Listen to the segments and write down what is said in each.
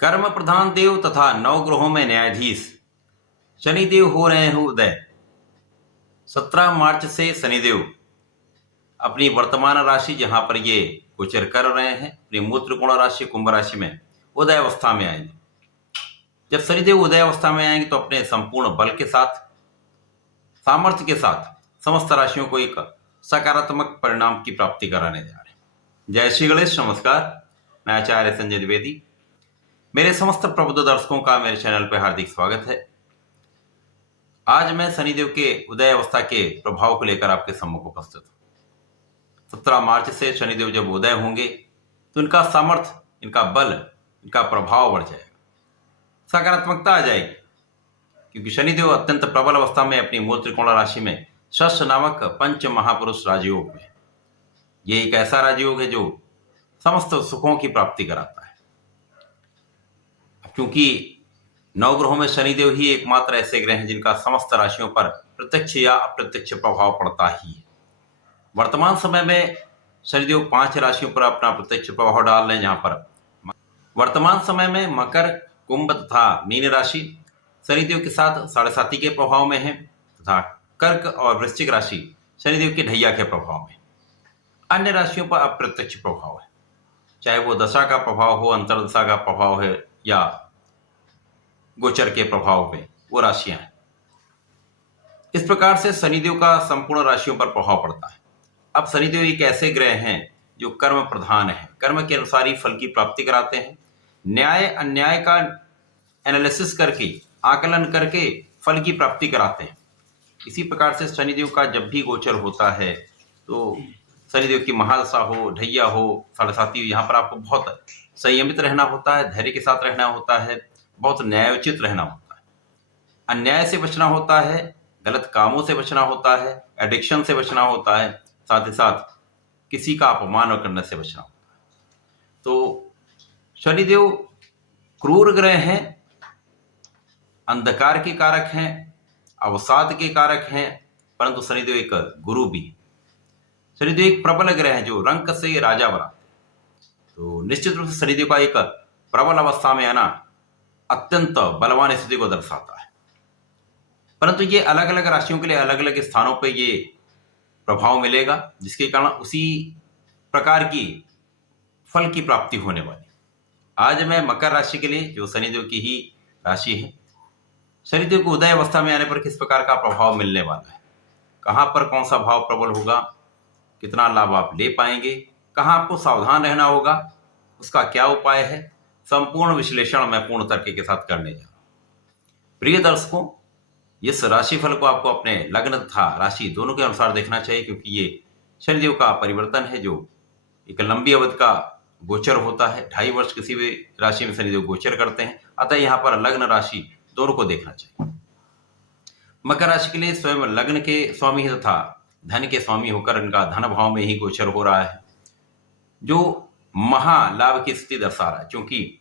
कर्म प्रधान देव तथा नवग्रहों में न्यायाधीश शनिदेव हो रहे हैं उदय। 17 मार्च से शनिदेव अपनी वर्तमान राशि जहां पर ये गोचर कर रहे हैं अपनी मूल त्रिकोण राशि कुंभ राशि में उदय अवस्था में आएंगे। जब शनिदेव उदय अवस्था में आएंगे तो अपने संपूर्ण बल के साथ सामर्थ्य के साथ समस्त राशियों को एक सकारात्मक परिणाम की प्राप्ति कराने जा रहे हैं। जय श्री गणेश, नमस्कार। मैं आचार्य संजय द्विवेदी। मेरे समस्त प्रबुद्ध दर्शकों का मेरे चैनल पर हार्दिक स्वागत है। आज मैं शनिदेव के उदय अवस्था के प्रभाव को लेकर आपके सम्मुख उपस्थित हूं। 17 मार्च से शनिदेव जब उदय होंगे तो इनका सामर्थ्य, इनका बल, इनका प्रभाव बढ़ जाएगा, सकारात्मकता आ जाएगी, क्योंकि शनिदेव अत्यंत प्रबल अवस्था में अपनी मूल त्रिकोण राशि में शश नामक पंच महापुरुष राजयोग में। ये एक ऐसा राजयोग है जो समस्त सुखों की प्राप्ति कराता है। क्योंकि नवग्रहों में शनिदेव ही एकमात्र ऐसे ग्रह हैं जिनका समस्त राशियों पर प्रत्यक्ष या अप्रत्यक्ष प्रभाव पड़ता ही है। वर्तमान समय में शनिदेव 5 राशियों पर अपना प्रत्यक्ष प्रभाव डाल रहे हैं, जहां पर वर्तमान समय में मकर, कुंभ तथा मीन राशि शनिदेव के साथ 7.5 के प्रभाव में है तथा कर्क और वृश्चिक राशि शनिदेव के ढैया के प्रभाव में। अन्य राशियों पर अप्रत्यक्ष प्रभाव है, चाहे वो दशा का प्रभाव हो, अंतर्दशा का प्रभाव है या गोचर के प्रभाव पे वो राशियां हैं। इस प्रकार से शनिदेव का संपूर्ण राशियों पर प्रभाव पड़ता है। अब शनिदेव एक ऐसे ग्रह हैं जो कर्म प्रधान है, कर्म के अनुसार ही फल की प्राप्ति कराते हैं। न्याय अन्याय का एनालिसिस करके, आकलन करके फल की प्राप्ति कराते हैं। इसी प्रकार से शनिदेव का जब भी गोचर होता है तो शनिदेव की महादशा हो, ढैया हो, 7.5, यहाँ पर आपको बहुत संयमित रहना होता है, धैर्य के साथ रहना होता है, बहुत न्यायोचित रहना होता है, अन्याय से बचना होता है, गलत कामों से बचना होता है, एडिक्शन से बचना होता है, साथ ही साथ किसी का अपमान करने से बचना होता है। तो शनिदेव क्रूर ग्रह हैं, अंधकार के कारक हैं, अवसाद के कारक हैं, परंतु शनिदेव एक गुरु भी है। शनिदेव एक प्रबल ग्रह है जो रंक से राजा बना। तो निश्चित रूप से शनिदेव का एक प्रबल अवस्था में आना अत्यंत बलवान स्थिति को दर्शाता है। परंतु ये अलग अलग राशियों के लिए अलग अलग स्थानों पर ये प्रभाव मिलेगा, जिसके कारण उसी प्रकार की फल की प्राप्ति होने वाली। आज मैं मकर राशि के लिए, जो शनिदेव की ही राशि है, शनिदेव को उदय अवस्था में आने पर किस प्रकार का प्रभाव मिलने वाला है, कहां पर कौन सा भाव प्रबल होगा, कितना लाभ आप ले पाएंगे, कहां आपको सावधान रहना होगा, उसका क्या उपाय है, संपूर्ण विश्लेषण मैं पूर्ण तर्क के साथ करने जा रहा हूं। प्रिय दर्शकों, इस राशिफल को आपको अपने लग्न तथा राशि दोनों के अनुसार देखना चाहिए, क्योंकि ये शनिदेव का परिवर्तन है जो एक लंबी अवधि का गोचर होता है। 2.5 वर्ष किसी भी राशि में शनिदेव गोचर करते हैं, अतः यहाँ पर लग्न राशि दोनों को देखना चाहिए। मकर राशि के लिए स्वयं लग्न के स्वामी है तथा धन के स्वामी होकर इनका धन भाव में ही गोचर हो रहा है, जो महालाभ की स्थिति दर्शा रहा है। क्योंकि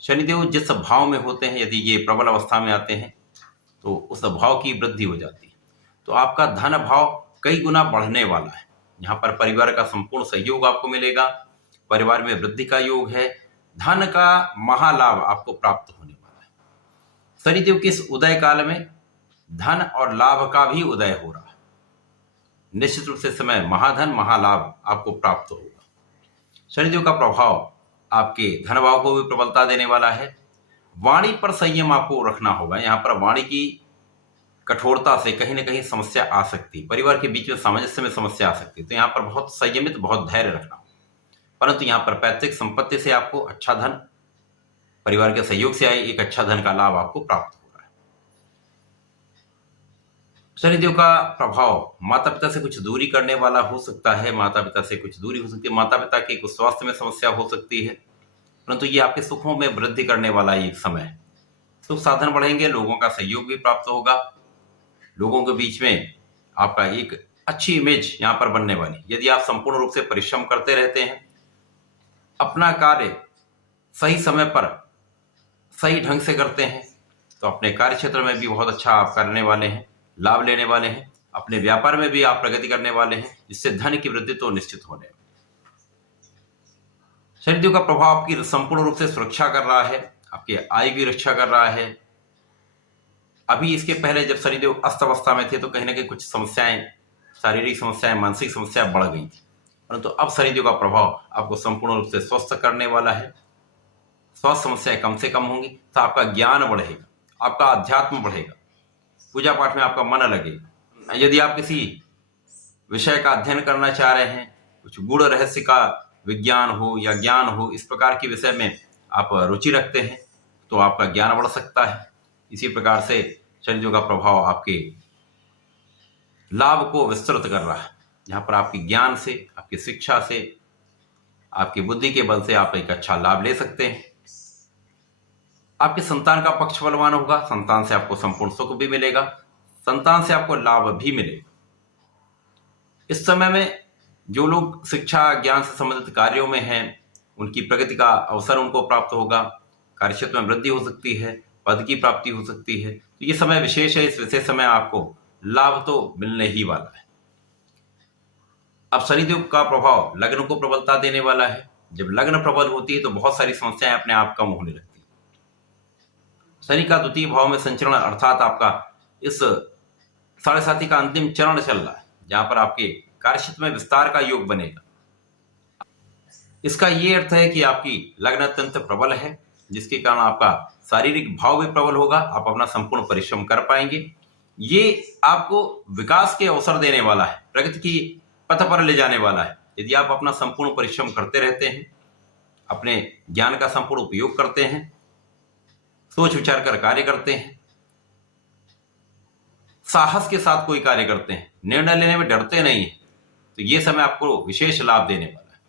शनिदेव जिस भाव में होते हैं, यदि ये प्रबल अवस्था में आते हैं तो उस भाव की वृद्धि हो जाती है, तो आपका धन भाव कई गुना बढ़ने वाला है। यहाँ पर परिवार का संपूर्ण सहयोग आपको मिलेगा, परिवार में वृद्धि का योग है, धन का महालाभ आपको प्राप्त होने वाला है। शनिदेव के इस उदय काल में धन और लाभ का भी उदय हो रहा है। निश्चित रूप से समय महाधन महालाभ आपको प्राप्त होगा। शनिदेव का प्रभाव आपके धन भाव को भी प्रबलता देने वाला है। वाणी पर संयम आपको रखना होगा। यहाँ पर वाणी की कठोरता से कहीं ना कहीं समस्या आ सकती है, परिवार के बीच में सामंजस्य में समस्या आ सकती है, तो यहाँ पर बहुत संयमित, बहुत धैर्य रखना होगा। परंतु यहाँ पर पैतृक संपत्ति से आपको अच्छा धन, परिवार के सहयोग से आए एक अच्छा धन का लाभ आपको प्राप्त हो रहा है। शनिदेव का प्रभाव माता पिता से कुछ दूरी करने वाला हो सकता है, माता पिता से कुछ दूरी हो सकती है, माता पिता के कुछ स्वास्थ्य में समस्या हो सकती है, परंतु ये आपके सुखों में वृद्धि करने वाला एक समय है। सुख साधन बढ़ेंगे, लोगों का सहयोग भी प्राप्त होगा, लोगों के बीच में आपका एक अच्छी इमेज यहाँ पर बनने वाली। यदि आप संपूर्ण रूप से परिश्रम करते रहते हैं, अपना कार्य सही समय पर सही ढंग से करते हैं, तो अपने कार्य क्षेत्र में भी बहुत अच्छा आप करने वाले हैं, लाभ लेने वाले हैं। अपने व्यापार में भी आप प्रगति करने वाले हैं, जिससे धन की वृद्धि तो निश्चित होने। शनिदेव का प्रभाव आपकी संपूर्ण रूप से सुरक्षा कर रहा है, आपके आय की रक्षा कर रहा है। अभी इसके पहले जब शनिदेव अस्त अवस्था में थे तो कहीं ना कहीं कुछ समस्याएं, शारीरिक समस्याएं, मानसिक समस्याएं बढ़ गई थी, परंतु अब शनिदेव का प्रभाव आपको संपूर्ण रूप से स्वस्थ करने वाला है। स्वास्थ्य समस्याएं कम से कम होंगी, तो आपका ज्ञान बढ़ेगा, आपका अध्यात्म बढ़ेगा, पूजा पाठ में आपका मन लगेगा। यदि आप किसी विषय का अध्ययन करना चाह रहे हैं, कुछ गूढ़ रहस्य का विज्ञान हो या ज्ञान हो, इस प्रकार के विषय में आप रुचि रखते हैं, तो आपका ज्ञान बढ़ सकता है। इसी प्रकार से शनिदेव का प्रभाव आपके लाभ को विस्तृत कर रहा है, जहां पर आपके ज्ञान से, आपकी शिक्षा से, आपकी बुद्धि के बल से आप एक अच्छा लाभ ले सकते हैं। आपके संतान का पक्ष बलवान होगा, संतान से आपको संपूर्ण सुख भी मिलेगा, संतान से आपको लाभ भी मिलेगा। इस समय में जो लोग शिक्षा ज्ञान से संबंधित कार्यों में हैं, उनकी प्रगति का अवसर उनको प्राप्त होगा, कार्यक्षेत्र में वृद्धि हो सकती है, पद की प्राप्ति हो सकती है। तो ये समय विशेष है, इस विशेष समय आपको लाभ तो मिलने ही वाला है। अब शनिदेव का प्रभाव लग्न को प्रबलता देने वाला है। जब लग्न प्रबल होती है तो बहुत सारी समस्याएं अपने आप कम होने लगती है। शनि का द्वितीय भाव में संचरण अर्थात आपका इस 7.5 का अंतिम चरण चल रहा है, जहां पर आपके कार्यक्षेत्र में विस्तार का योग बनेगा। इसका ये अर्थ है कि आपकी लग्न अत्यंत प्रबल है, जिसके कारण आपका शारीरिक भाव भी प्रबल होगा, आप अपना संपूर्ण परिश्रम कर पाएंगे। ये आपको विकास के अवसर देने वाला है, प्रगति की पथ पर ले जाने वाला है। यदि आप अपना संपूर्ण परिश्रम करते रहते हैं, अपने ज्ञान का संपूर्ण उपयोग करते हैं, सोच विचार कर कार्य करते हैं, साहस के साथ कोई कार्य करते हैं, निर्णय लेने में डरते नहीं है, तो ये समय आपको विशेष लाभ देने वाला है,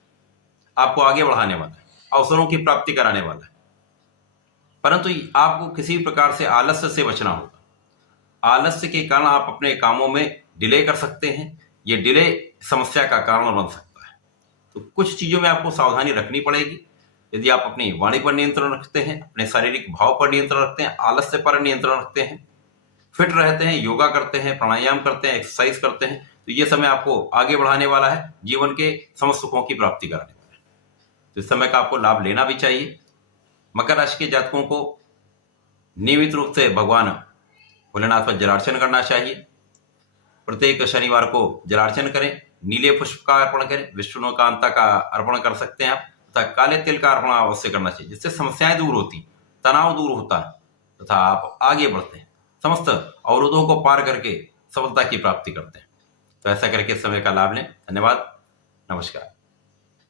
आपको आगे बढ़ाने वाला है, अवसरों की प्राप्ति कराने वाला है। परंतु आपको किसी प्रकार से आलस्य से बचना होगा। आलस्य के कारण आप अपने कामों में डिले कर सकते हैं, ये डिले समस्या का कारण बन सकता है। तो कुछ चीजों में आपको सावधानी रखनी पड़ेगी। यदि आप अपनी वाणी पर नियंत्रण रखते हैं, अपने शारीरिक भाव पर नियंत्रण रखते हैं, आलस्य पर नियंत्रण रखते हैं, फिट रहते हैं, योगा करते हैं, प्राणायाम करते हैं, एक्सरसाइज करते हैं, तो ये समय आपको आगे बढ़ाने वाला है, जीवन के समस्त सुखों की प्राप्ति कराने वाला है। तो इस समय का आपको लाभ लेना भी चाहिए। मकर राशि के जातकों को नियमित रूप से भगवान भोलेनाथ पर जलार्चन करना चाहिए। प्रत्येक शनिवार को जलार्चन करें, नीले पुष्प का अर्पण करें, विष्णु कांता का अर्पण कर सकते हैं आप, तथा काले तिल का अर्पण अवश्य करना चाहिए, जिससे समस्याएं दूर होती, तनाव दूर होता है तथा आप आगे बढ़ते हैं, समस्त अवरोधों को पार करके सफलता की प्राप्ति करते हैं। तो ऐसा करके समय का लाभ लें। धन्यवाद, नमस्कार।